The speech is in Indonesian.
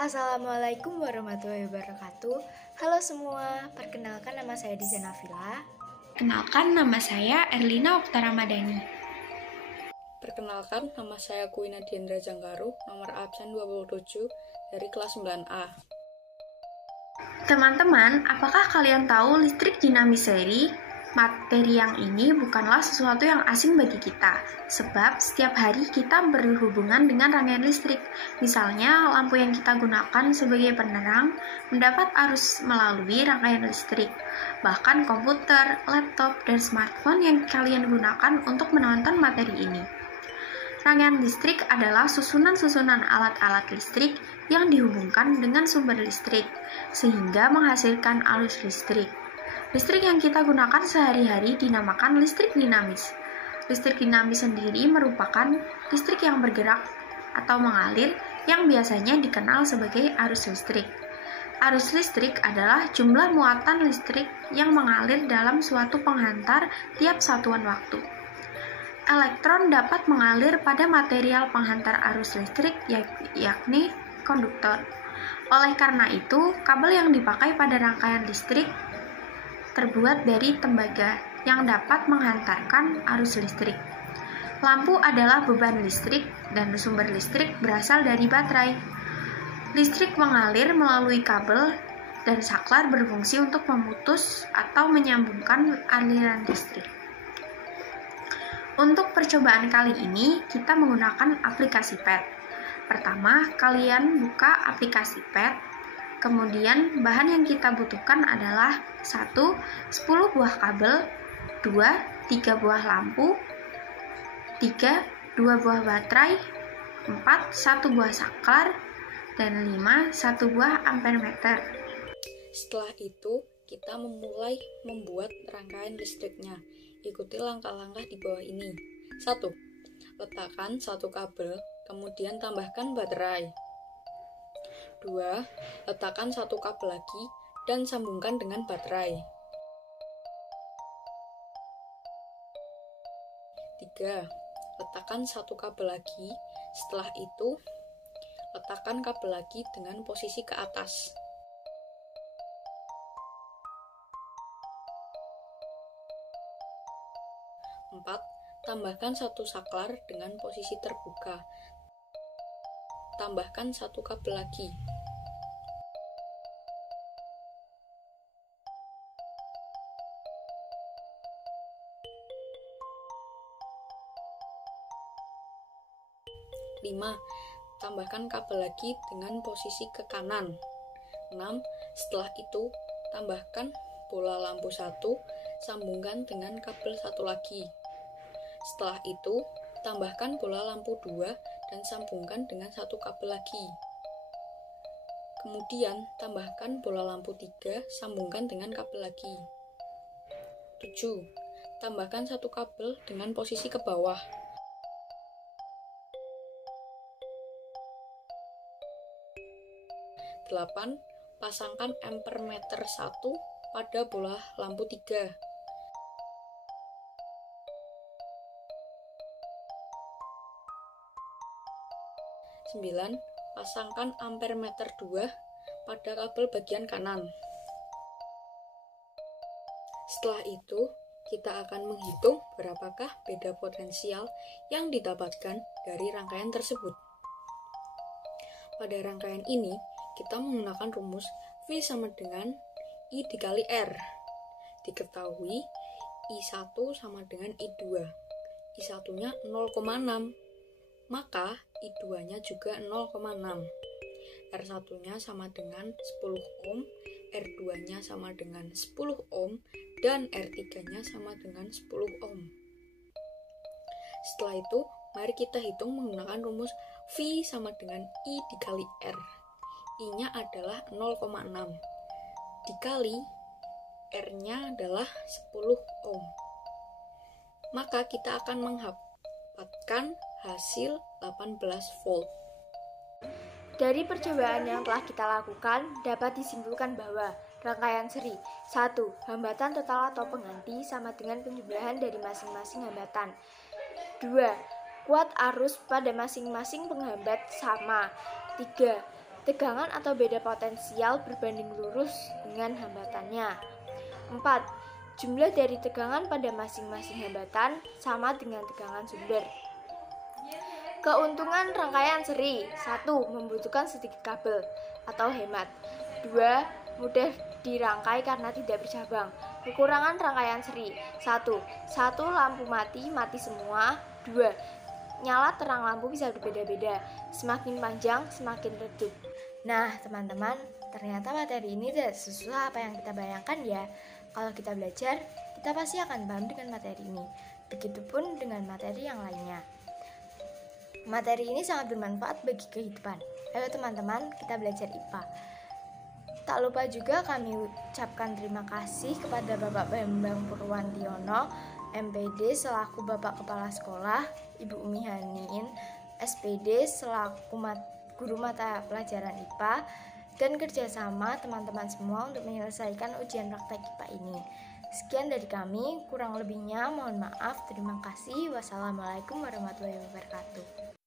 Assalamualaikum warahmatullahi wabarakatuh. Halo semua, perkenalkan nama saya Diza Nafila. Kenalkan, nama saya Erlina Okta Ramadhani. Perkenalkan, nama saya Kuina Diendra Janggaru, nomor absen 27 dari kelas 9A. Teman-teman, apakah kalian tahu listrik dinamis seri? Materi yang ini bukanlah sesuatu yang asing bagi kita, sebab setiap hari kita berhubungan dengan rangkaian listrik. Misalnya, lampu yang kita gunakan sebagai penerang mendapat arus melalui rangkaian listrik. Bahkan komputer, laptop, dan smartphone yang kalian gunakan untuk menonton materi ini. Rangkaian listrik adalah susunan-susunan alat-alat listrik yang dihubungkan dengan sumber listrik, sehingga menghasilkan arus listrik. Listrik yang kita gunakan sehari-hari dinamakan listrik dinamis. Listrik dinamis sendiri merupakan listrik yang bergerak atau mengalir yang biasanya dikenal sebagai arus listrik. Arus listrik adalah jumlah muatan listrik yang mengalir dalam suatu penghantar tiap satuan waktu. Elektron dapat mengalir pada material penghantar arus listrik yakni konduktor. Oleh karena itu, kabel yang dipakai pada rangkaian listrik terbuat dari tembaga yang dapat menghantarkan arus listrik. Lampu adalah beban listrik dan sumber listrik berasal dari baterai. Listrik mengalir melalui kabel dan saklar berfungsi untuk memutus atau menyambungkan aliran listrik. Untuk percobaan kali ini, kita menggunakan aplikasi PET. Pertama, kalian buka aplikasi PET. Kemudian, bahan yang kita butuhkan adalah 1. 10 buah kabel, 2. 3 buah lampu, 3. 2 buah baterai, 4. 1 buah saklar, dan 5. 1 buah ampermeter. Setelah itu, kita memulai membuat rangkaian listriknya. Ikuti langkah-langkah di bawah ini. 1. Letakkan 1 kabel, kemudian tambahkan baterai. 2. Letakkan 1 kabel lagi dan sambungkan dengan baterai. 3. Letakkan 1 kabel lagi. Setelah itu, letakkan kabel lagi dengan posisi ke atas. 4. Tambahkan 1 saklar dengan posisi terbuka. Tambahkan 1 kabel lagi. 5. Tambahkan kabel lagi dengan posisi ke kanan. 6. Setelah itu, tambahkan bola lampu 1, sambungkan dengan kabel 1 lagi. Setelah itu, tambahkan bola lampu 2 dan sambungkan dengan 1 kabel lagi. Kemudian, tambahkan bola lampu 3, sambungkan dengan kabel lagi. 7. Tambahkan 1 kabel dengan posisi ke bawah. 8. Pasangkan ampermeter 1 pada bola lampu 3. 9. Pasangkan ampermeter 2 pada kabel bagian kanan. Setelah itu, kita akan menghitung berapakah beda potensial yang didapatkan dari rangkaian tersebut. Pada rangkaian ini, kita menggunakan rumus V sama dengan I dikali R. Diketahui I1 sama dengan I2. I1-nya 0,6. Maka I2-nya juga 0,6. R1-nya sama dengan 10 ohm, R2-nya sama dengan 10 ohm, dan R3-nya sama dengan 10 ohm. Setelah itu, mari kita hitung menggunakan rumus V sama dengan I dikali R. I-nya adalah 0,6. Dikali R-nya adalah 10 ohm. Maka kita akan mendapatkan hasil 18 volt. Dari percobaan yang telah kita lakukan, dapat disimpulkan bahwa rangkaian seri 1. Hambatan total atau pengganti sama dengan penjumlahan dari masing-masing hambatan. 2. Kuat arus pada masing-masing penghambat sama. 3. Tegangan atau beda potensial berbanding lurus dengan hambatannya. 4. Jumlah dari tegangan pada masing-masing hambatan sama dengan tegangan sumber. Keuntungan rangkaian seri. 1. Membutuhkan sedikit kabel atau hemat. 2. Mudah dirangkai karena tidak bercabang. Kekurangan rangkaian seri. 1. Lampu mati semua. 2. Nyala terang lampu bisa berbeda-beda. Semakin panjang, semakin redup. Nah, teman-teman, ternyata materi ini tidak sesusah apa yang kita bayangkan ya. Kalau kita belajar, kita pasti akan paham dengan materi ini. Begitupun dengan materi yang lainnya. Materi ini sangat bermanfaat bagi kehidupan. Ayo teman-teman, kita belajar IPA. Tak lupa juga kami ucapkan terima kasih kepada Bapak Bambang Purwantiono, MPD selaku Bapak Kepala Sekolah, Ibu Umi Haniin, SPD selaku guru mata pelajaran IPA, dan kerjasama teman-teman semua untuk menyelesaikan ujian praktek IPA ini. Sekian dari kami, kurang lebihnya mohon maaf. Terima kasih. Wassalamualaikum warahmatullahi wabarakatuh.